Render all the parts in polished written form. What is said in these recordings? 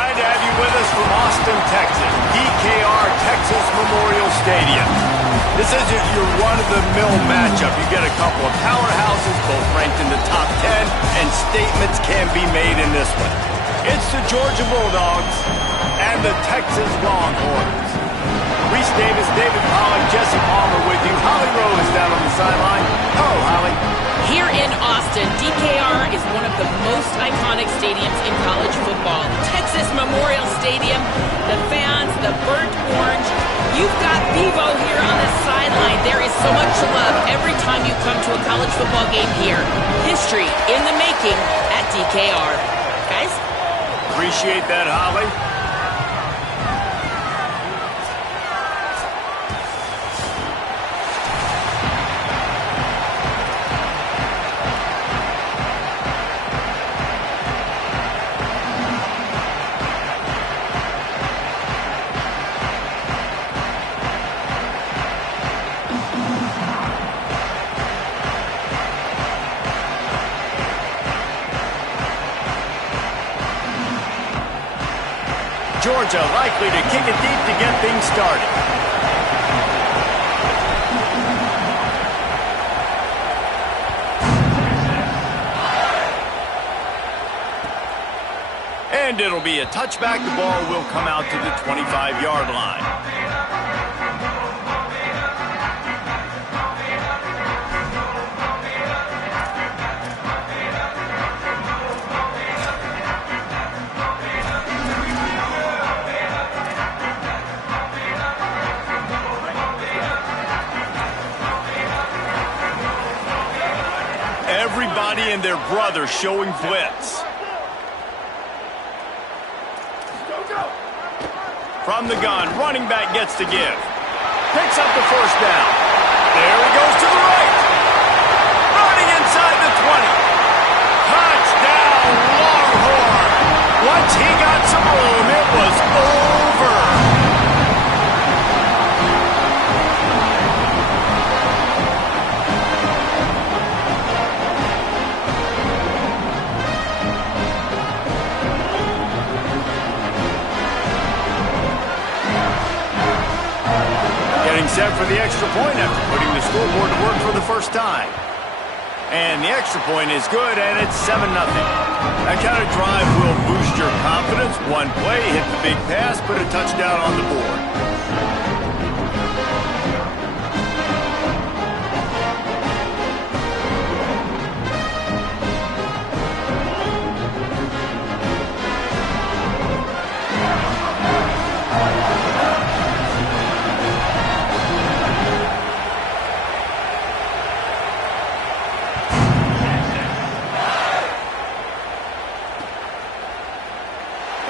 Glad to have you with us from Austin, Texas, DKR Texas Memorial Stadium. This isn't your run-of-the-mill matchup. You get a couple of powerhouses, both ranked in the top 10, and statements can be made in this one. It's the Georgia Bulldogs and the Texas Longhorns. Reese Davis, David Pollock, Jesse Palmer with you. Holly Rose down on the sideline. Hello, Holly. Here in Austin, DKR is one of the most iconic stadiums in college football. Texas Memorial Stadium, the fans, the burnt orange. You've got Bevo here on the sideline. There is so much love every time you come to a college football game here. History in the making at DKR. Guys? Appreciate that, Holly. Georgia likely to kick it deep to get things started. And it'll be a touchback. The ball will come out to the 25-yard line. Everybody and their brother showing blitz. From the gun, running back gets to give. Picks up the first down. There he goes to the right. Running inside the 20. Touchdown, Longhorn. Once he got some room, it was over. Set for the extra point after putting the scoreboard to work for the first time. And the extra point is good, and it's 7-0. That kind of drive will boost your confidence. One play, hit the big pass, put a touchdown on the board.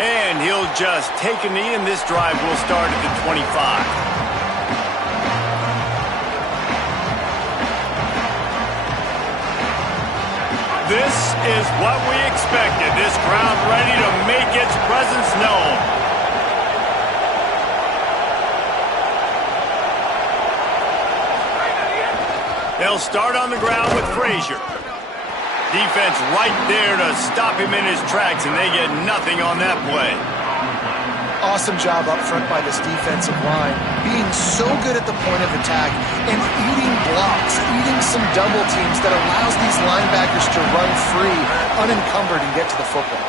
And he'll just take a knee, and this drive will start at the 25. This is what we expected. This crowd ready to make its presence known. They'll start on the ground with Frazier. Defense right there to stop him in his tracks, and they get nothing on that play. Awesome job up front by this defensive line, being so good at the point of attack and eating blocks, eating some double teams that allows these linebackers to run free, unencumbered, and get to the football.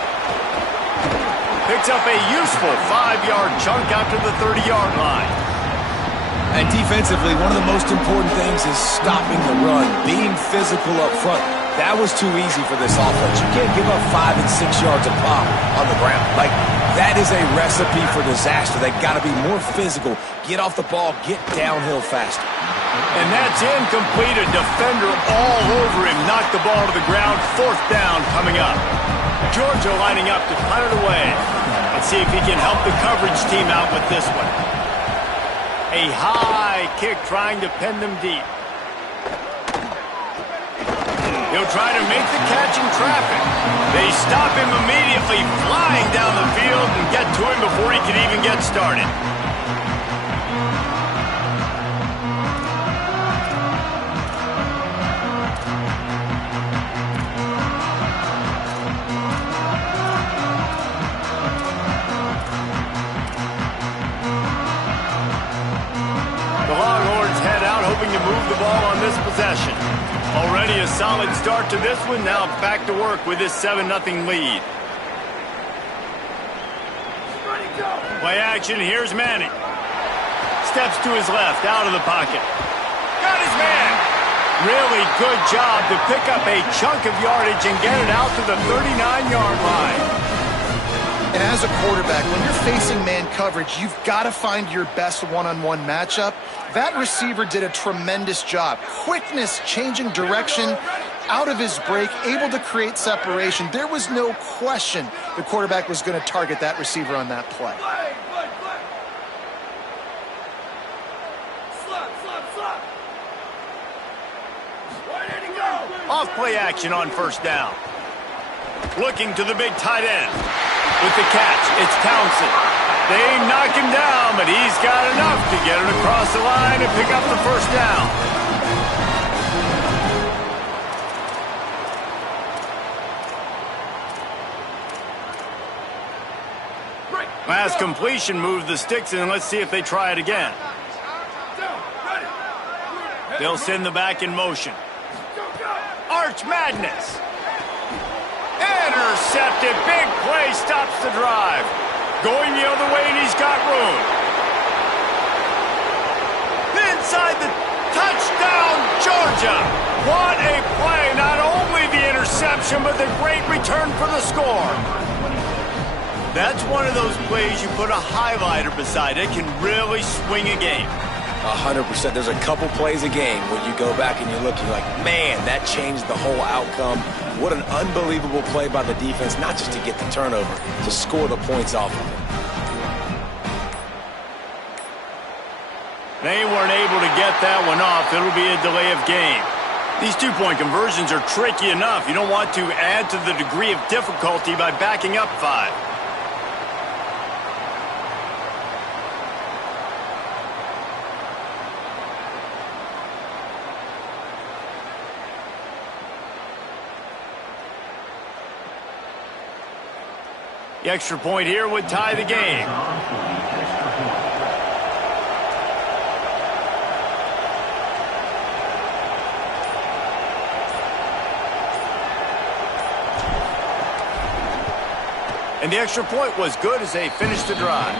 Picks up a useful 5-yard chunk out to the 30-yard line. And defensively, one of the most important things is stopping the run, being physical up front. That was too easy for this offense. You can't give up 5 and 6 yards a pop on the ground. Like, that is a recipe for disaster. They got to be more physical, get off the ball, get downhill faster. And that's incomplete. A defender all over him. Knocked the ball to the ground. 4th down coming up. Georgia lining up to punt it away. Let's see if he can help the coverage team out with this one. A high kick trying to pin them deep. He'll try to make the catch in traffic. They stop him immediately, flying down the field and get to him before he can even get started. possession. Already a solid start to this one. Now back to work with this 7-0 lead. Play action. Here's Manning. Steps to his left, out of the pocket. Got his man. Really good job to pick up a chunk of yardage and get it out to the 39-yard line. And as a quarterback, when you're facing man coverage, you've got to find your best one-on-one matchup. That receiver did a tremendous job. Quickness, changing direction, out of his break, able to create separation. There was no question the quarterback was going to target that receiver on that play. Off play action on first down. Looking to the big tight end. With the catch, it's Townsend. They knock him down, but he's got enough to get it across the line and pick up the first down. Last completion moves the sticks in. Let's see if they try it again. They'll send the back in motion. Arch Madness. Intercepted. Big play stops the drive. Going the other way, and he's got room. Inside the touchdown, Georgia. What a play. Not only the interception, but the great return for the score. That's one of those plays you put a highlighter beside it. Can really swing a game. 100%. There's a couple plays a game where you go back and you look and you're like, man, that changed the whole outcome. What an unbelievable play by the defense, not just to get the turnover, to score the points off of it. They weren't able to get that one off. It'll be a delay of game. These two-point conversions are tricky enough. You don't want to add to the degree of difficulty by backing up 5. The extra point here would tie the game. And the extra point was good as they finished the drive.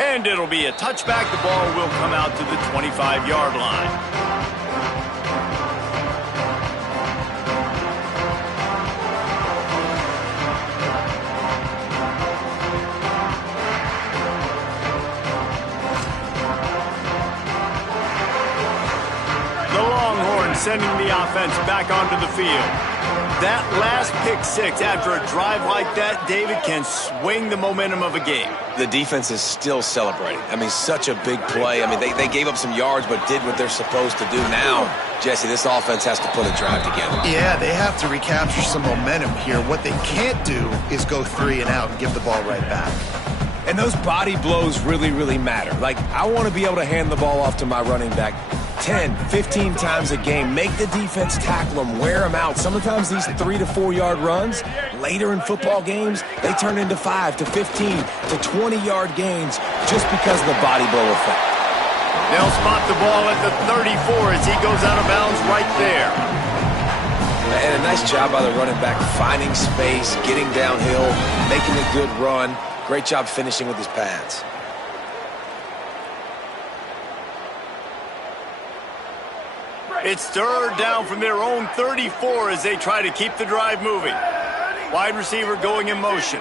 And it'll be a touchback. The ball will come out to the 25-yard line. The Longhorns sending the offense back onto the field. That last pick six after a drive like that, David, can swing the momentum of a game. The defense is still celebrating. I mean, such a big play. I mean, they gave up some yards but did what they're supposed to do. Now, Jesse, this offense has to put a drive together. Yeah, they have to recapture some momentum here. What they can't do is go 3 and out and give the ball right back. And those body blows really, really matter. Like, I want to be able to hand the ball off to my running back 10, 15 times a game. Make the defense tackle them, wear them out. Sometimes these 3 to 4 yard runs, later in football games, they turn into 5 to 15 to 20-yard gains just because of the body blow effect. They'll spot the ball at the 34 as he goes out of bounds right there. And a nice job by the running back, finding space, getting downhill, making a good run. Great job finishing with his pads. It's third down from their own 34 as they try to keep the drive moving. Wide receiver going in motion.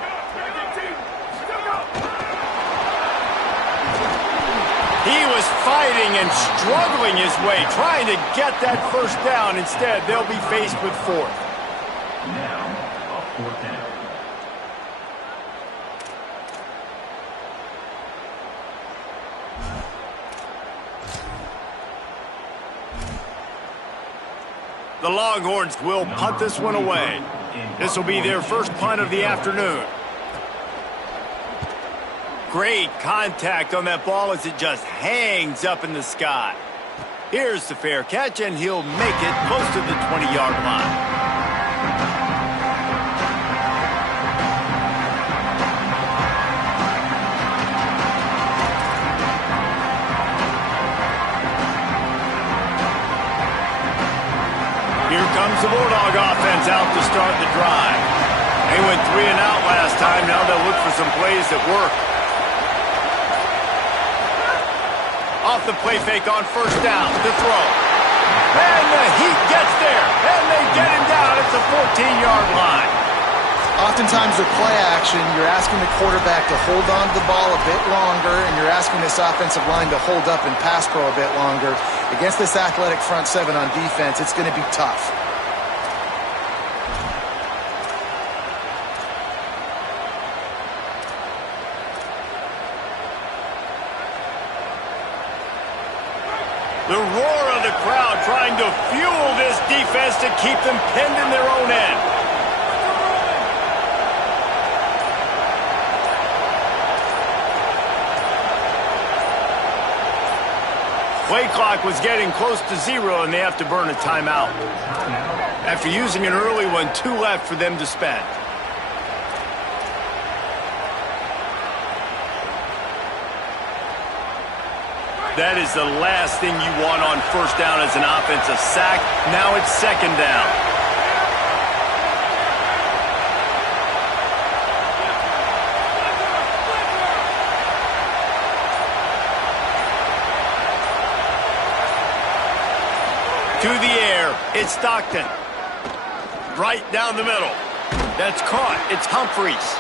He was fighting and struggling his way, trying to get that first down. Instead, they'll be faced with 4th. Now, a 4th down. The Longhorns will punt this one away. This will be their first punt of the afternoon. Great contact on that ball as it just hangs up in the sky. Here's the fair catch, and he'll make it close to the 20-yard line. Here comes the Bulldog offense out to start the drive. They went 3 and out last time. Now they'll look for some plays that work. Off the play fake on first down to throw. And the Heat gets there. And they get him down at the 14-yard line. Oftentimes with play action, you're asking the quarterback to hold on to the ball a bit longer, and you're asking this offensive line to hold up and pass pro a bit longer. Against this athletic front seven on defense, it's going to be tough. The roar of the crowd trying to fuel this defense to keep them pinned in their own end. Play clock was getting close to 0, and they have to burn a timeout. After using an early one, 2 left for them to spend. That is the last thing you want on first down as an offensive sack. Now it's 2nd down. To the air, it's Stockton. Right down the middle. That's caught. It's Humphreys.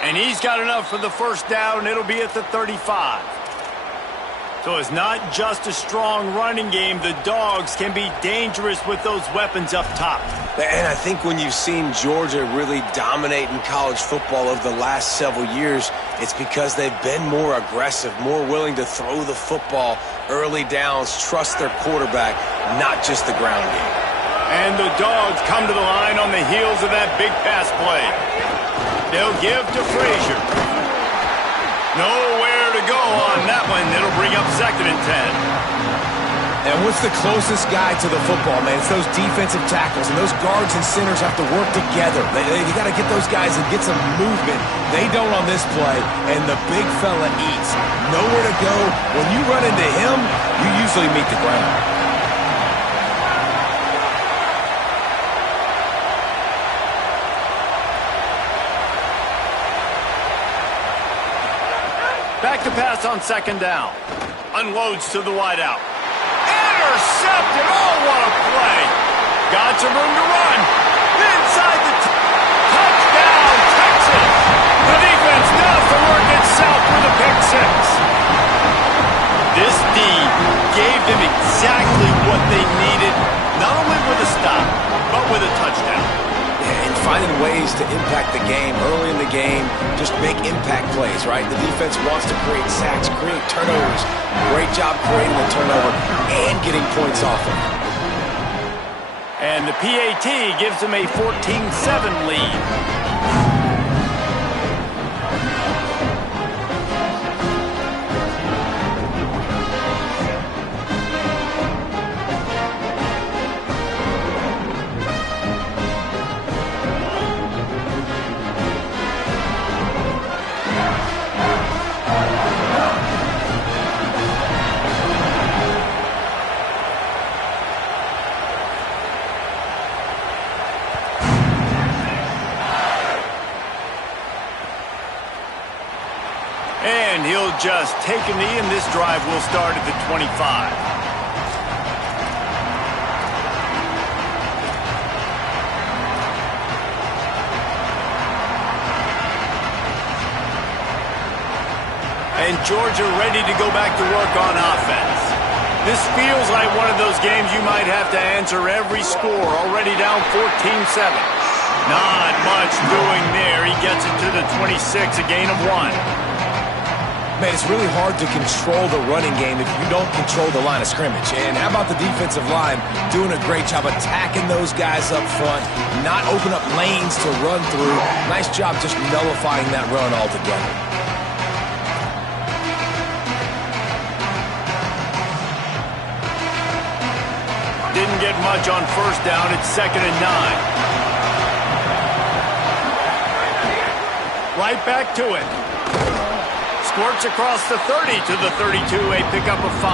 And he's got enough for the first down. It'll be at the 35. So it's not just a strong running game. The Dogs can be dangerous with those weapons up top. And I think when you've seen Georgia really dominate in college football over the last several years, it's because they've been more aggressive, more willing to throw the football early downs, trust their quarterback, not just the ground game. And the Dogs come to the line on the heels of that big pass play. They'll give to Frazier. Nowhere to go on that one. It'll bring up 2nd and 10. And what's the closest guy to the football, man? It's those defensive tackles, and those guards and centers have to work together. You got to get those guys and get some movement. They don't on this play, and the big fella eats. Nowhere to go. When you run into him, you usually meet the ground. Back to pass on 2nd down. Unloads to the wideout. Intercepted. Oh, what a play. Got some room to run. Inside the touchdown, Texas. The defense does the work itself with a pick 6. This D gave them exactly what they needed, not only with a stop, but with a touchdown. And finding ways to impact the game early in the game, just make impact plays, right? The defense wants to create sacks, create turnovers. Great job creating a turnover and getting points off of it. And the PAT gives them a 14-7 lead. And he'll just take a knee, and this drive will start at the 25. And Georgia ready to go back to work on offense. This feels like one of those games you might have to answer every score, already down 14-7. Not much doing there. He gets it to the 26, a gain of 1. Man, it's really hard to control the running game if you don't control the line of scrimmage. And how about the defensive line doing a great job attacking those guys up front, not open up lanes to run through. Nice job just nullifying that run altogether. Didn't get much on first down. It's 2nd and 9. Right back to it. Squirts across the 30 to the 32, a pickup of 5.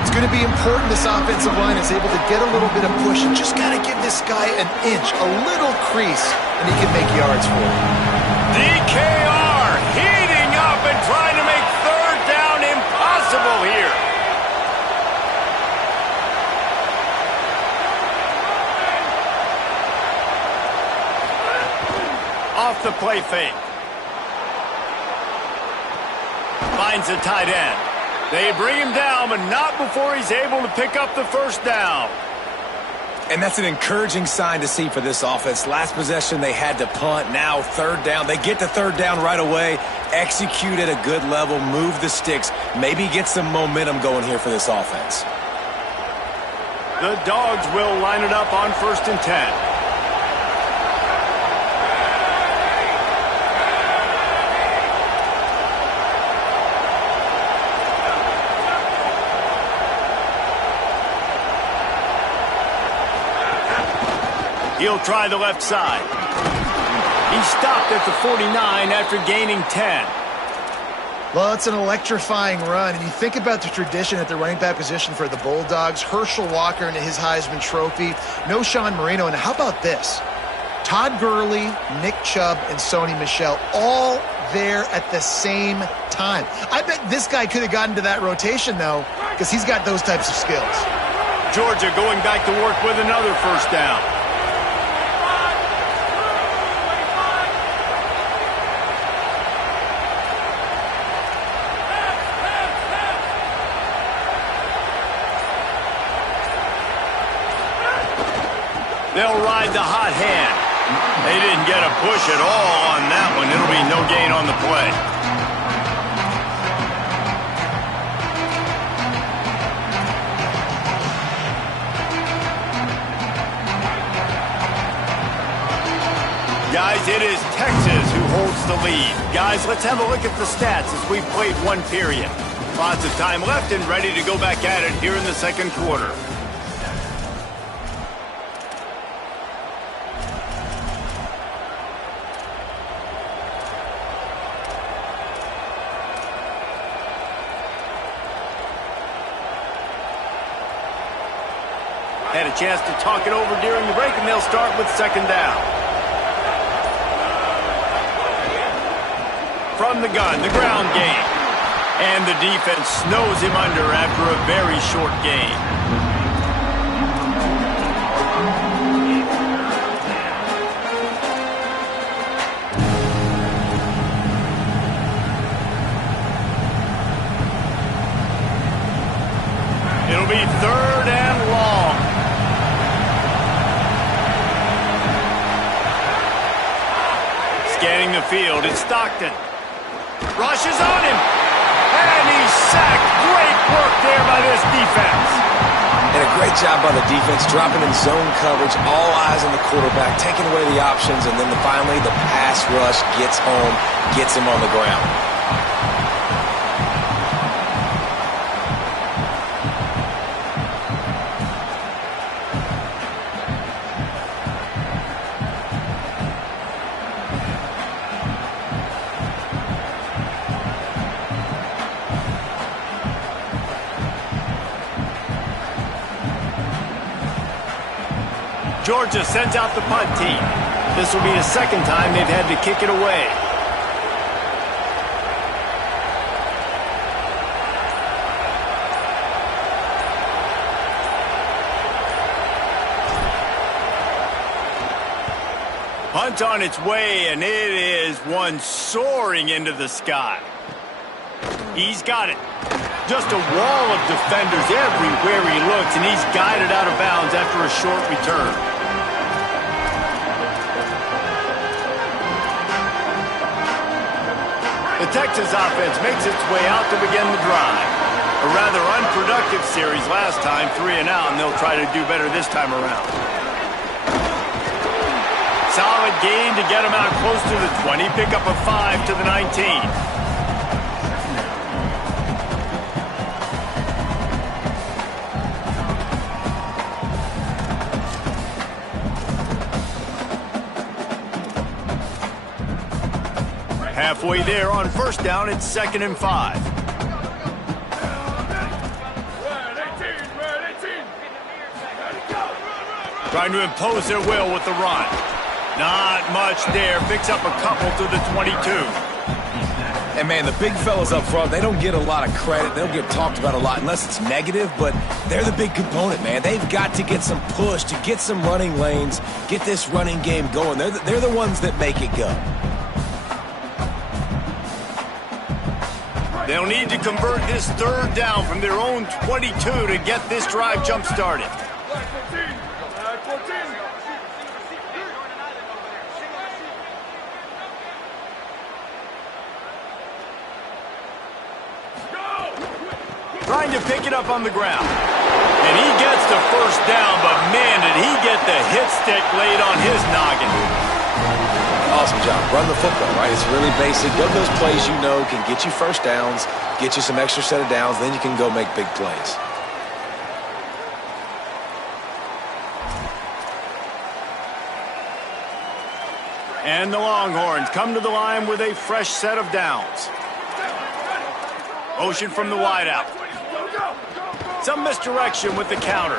It's going to be important this offensive line is able to get a little bit of push and just got to give this guy an inch, a little crease, and he can make yards for it. DKR heating up and trying to make third down impossible here. Off the play fake. Finds a tight end. They bring him down, but not before he's able to pick up the first down. And that's an encouraging sign to see for this offense. Last possession, they had to punt. Now, third down. They get to third down right away, execute at a good level, move the sticks, maybe get some momentum going here for this offense. The Dogs will line it up on 1st and 10. He'll try the left side. He stopped at the 49 after gaining 10. Well, it's an electrifying run, and you think about the tradition at the running back position for the Bulldogs. Herschel Walker and his Heisman Trophy. No Sean Marino. And how about this? Todd Gurley, Nick Chubb, and Sony Michel all there at the same time. I bet this guy could have gotten to that rotation, though, because he's got those types of skills. Georgia going back to work with another first down. They'll ride the hot hand. They didn't get a push at all on that one. It'll be no gain on the play. Guys, it is Texas who holds the lead. Guys, let's have a look at the stats as we've played one period. Lots of time left and ready to go back at it here in the second quarter. Had a chance to talk it over during the break, and they'll start with 2nd down. From the gun, the ground game. And the defense snows him under after a very short gain. It'll be 3rd and long. Scanning the field, it's Stockton. Rushes on him. And he's sacked. Great work there by this defense. And a great job by the defense, dropping in zone coverage, all eyes on the quarterback, taking away the options, and then finally the pass rush gets home, gets him on the ground. Georgia sends out the punt team. This will be the 2nd time they've had to kick it away. Punt on its way, and it is one soaring into the sky. He's got it. Just a wall of defenders everywhere he looks, and he's guided out of bounds after a short return. Texas offense makes its way out to begin the drive. A rather unproductive series last time, 3 and out, and they'll try to do better this time around. Solid gain to get them out close to the 20. Pick up a 5 to the 19. Halfway there on first down, it's 2nd and 5. Trying to impose their will with the run. Not much there. Picks up a couple to the 22. And, man, the big fellas up front, they don't get a lot of credit. They don't get talked about a lot unless it's negative, but they're the big component, man. They've got to get some push, to get some running lanes, get this running game going. They're the ones that make it go. They'll need to convert this 3rd down from their own 22 to get this drive jump-started. Trying to pick it up on the ground. And he gets the first down, but man, did he get the hit stick laid on his noggin. Awesome job. Run the football, right? It's really basic. Go to those plays you know can get you first downs, get you some extra set of downs, then you can go make big plays. And the Longhorns come to the line with a fresh set of downs. Motion from the wideout. Some misdirection with the counter.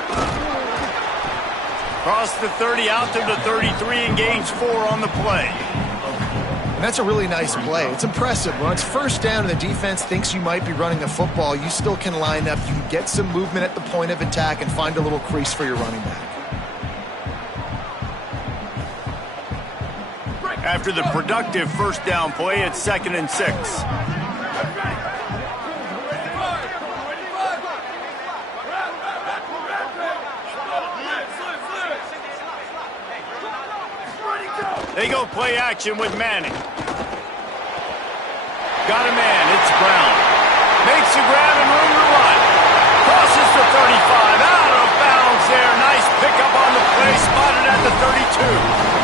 Across the 30 out to the 33 and gains 4 on the play. And that's a really nice play. It's impressive. When it's first down and the defense thinks you might be running a football, you still can line up. You can get some movement at the point of attack and find a little crease for your running back. After the productive first down play, it's 2nd and 6. They go play action with Manning. Got a man, it's Brown. Makes a grab and room to run. Crosses the 35, out of bounds there. Nice pickup on the play, spotted at the 32.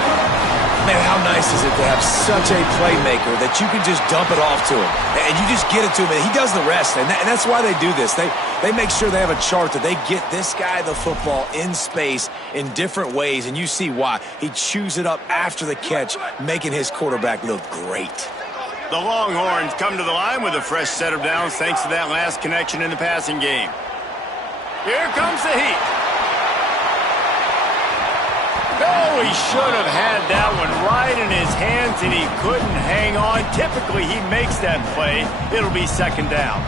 Man, how nice is it to have such a playmaker that you can just dump it off to him, and you just get it to him, and he does the rest, and that's why they do this. They make sure they have a chart that they get this guy the football in space in different ways, and you see why. He chews it up after the catch, making his quarterback look great. The Longhorns come to the line with a fresh set of downs thanks to that last connection in the passing game. Here comes the heat. Oh, he should have had that one right in his hands, and he couldn't hang on. Typically, he makes that play. It'll be 2nd down.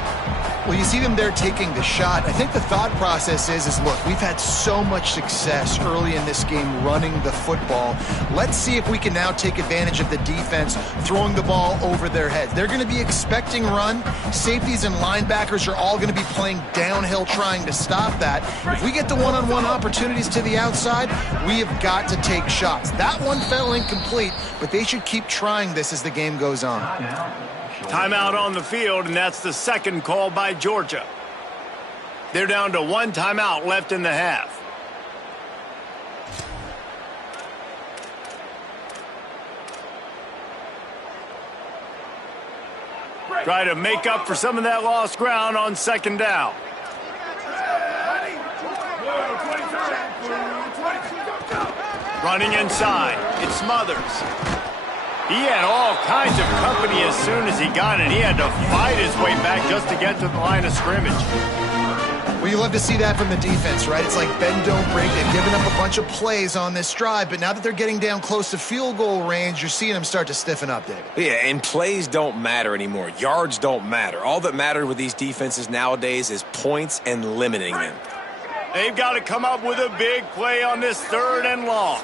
Well, you see them there taking the shot. I think the thought process is look, we've had so much success early in this game running the football. Let's see if we can now take advantage of the defense throwing the ball over their heads. They're going to be expecting run. Safeties and linebackers are all going to be playing downhill trying to stop that. If we get the one-on-one opportunities to the outside, we have got to take shots. That one fell incomplete, but they should keep trying this as the game goes on. Timeout on the field, and that's the 2nd call by Georgia. They're down to 1 timeout left in the half. Try to make up for some of that lost ground on 2nd down. Running inside, it's Smothers. He had all kinds of company as soon as he got it. He had to fight his way back just to get to the line of scrimmage. Well, you love to see that from the defense, right? It's like bend, don't break. They've given up a bunch of plays on this drive, but now that they're getting down close to field goal range, you're seeing them start to stiffen up, David. Yeah, and plays don't matter anymore. Yards don't matter. All that matters with these defenses nowadays is points and limiting them. They've got to come up with a big play on this 3rd and long.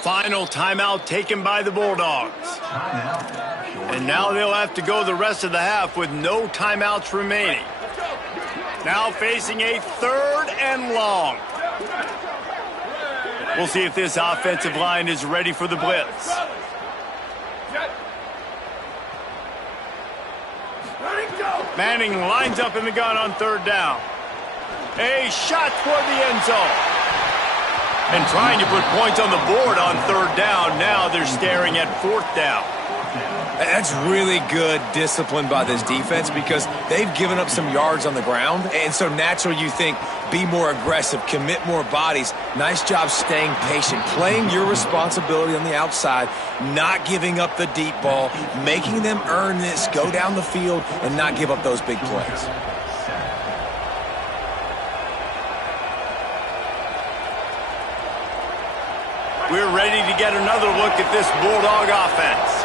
Final timeout taken by the Bulldogs. And now they'll have to go the rest of the half with no timeouts remaining. Now facing a 3rd and long. We'll see if this offensive line is ready for the blitz. Manning lines up in the gun on third down. A shot toward the end zone. And trying to put points on the board on third down. Now they're staring at fourth down. That's really good discipline by this defense because they've given up some yards on the ground. And so naturally you think, be more aggressive, commit more bodies. Nice job staying patient, playing your responsibility on the outside, not giving up the deep ball, making them earn this, go down the field, and not give up those big plays. We're ready to get another look at this Bulldog offense.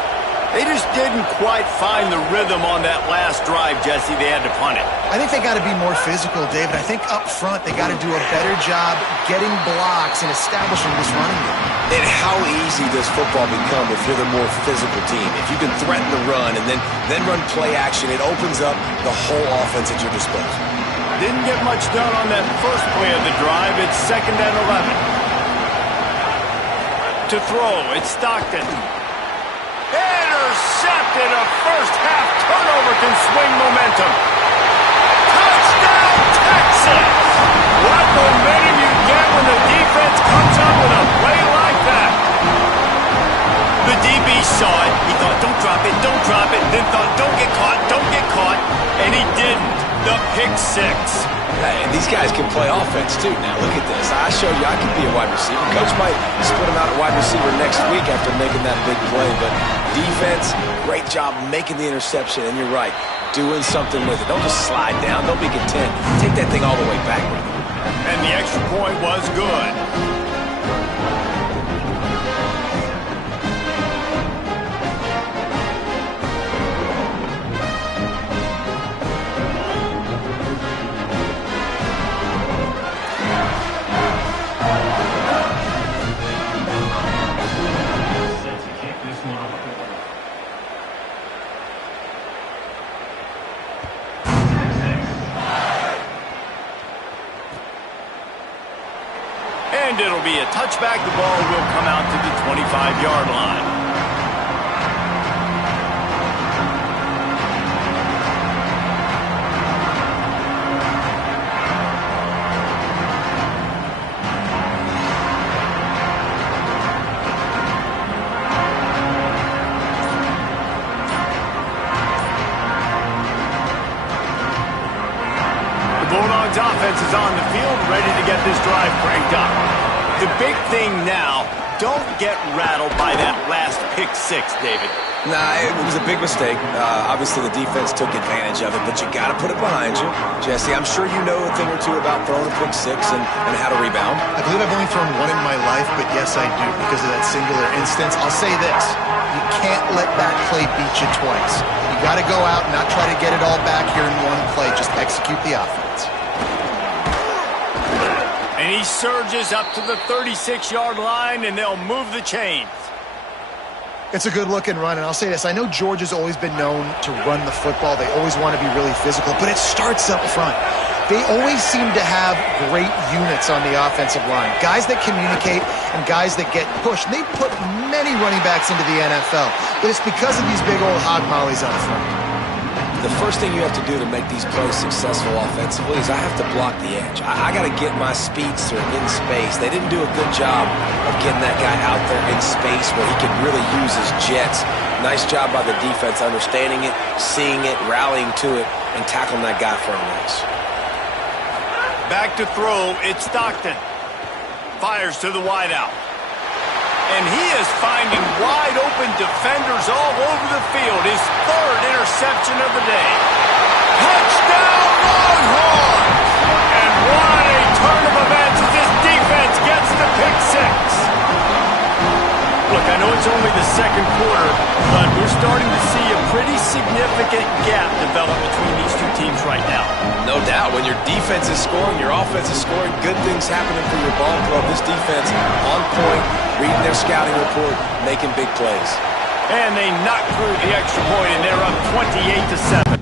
They just didn't quite find the rhythm on that last drive, Jesse. They had to punt it. I think they got to be more physical, David. I think up front they got to do a better job getting blocks and establishing this running game. And how easy does football become if you're the more physical team? If you can threaten the run and then run play action, it opens up the whole offense at your disposal. Didn't get much done on that first play of the drive. It's 2nd and 11. To throw, it's Stockton. Intercepted. A first-half turnover can swing momentum. Touchdown, Texas! What momentum you get when the defense comes up with a play like that. The DB saw it. He thought, don't drop it, don't drop it. Then thought, don't get caught. And he didn't. The pick six. Hey, and these guys can play offense, too. Now, look at this. I showed you I can be a wide receiver. Coach might split him out at wide receiver next week after making that big play. But defense, great job making the interception. And you're right, doing something with it. Don't just slide down. Don't be content. Take that thing all the way back with you. And the extra point was good. And it'll be a touchback. The ball will come out to the 25-yard line. The Bulldogs offense is on the field, ready to get this drive cranked up. The big thing now, don't get rattled by that last pick six, David. Nah, it was a big mistake. Obviously, the defense took advantage of it, but you got to put it behind you. Jesse, I'm sure you know a thing or two about throwing a pick six and how to rebound. I believe I've only thrown one in my life, but yes, I do because of that singular instance. I'll say this. You can't let that play beat you twice. You got to go out and not try to get it all back here in one play. Just execute the offense. And he surges up to the 36-yard line, and they'll move the chains. It's a good-looking run, and I'll say this. I know Georgia's always been known to run the football. They always want to be really physical, but it starts up front. They always seem to have great units on the offensive line, guys that communicate and guys that get pushed. They put many running backs into the NFL, but it's because of these big old hog mollies up front. The first thing you have to do to make these plays successful offensively is I have to block the edge. I got to get my speedster in space. They didn't do a good job of getting that guy out there in space where he could really use his jets. Nice job by the defense understanding it, seeing it, rallying to it, and tackling that guy for a loss. Back to throw, it's Stockton. Fires to the wideout. And he is finding wide-open defenders all over the field. His third interception of the day. Touchdown, Longhorns! And what a turn of events as this defense gets the pick six. Look, I know it's only the second quarter, but we're starting to see a pretty significant gap develop between these two teams right now. No doubt. When your defense is scoring, your offense is scoring, good things happening for your ball club. This defense on point, reading their scouting report, making big plays. And they knock through the extra point, and they're up 28-7.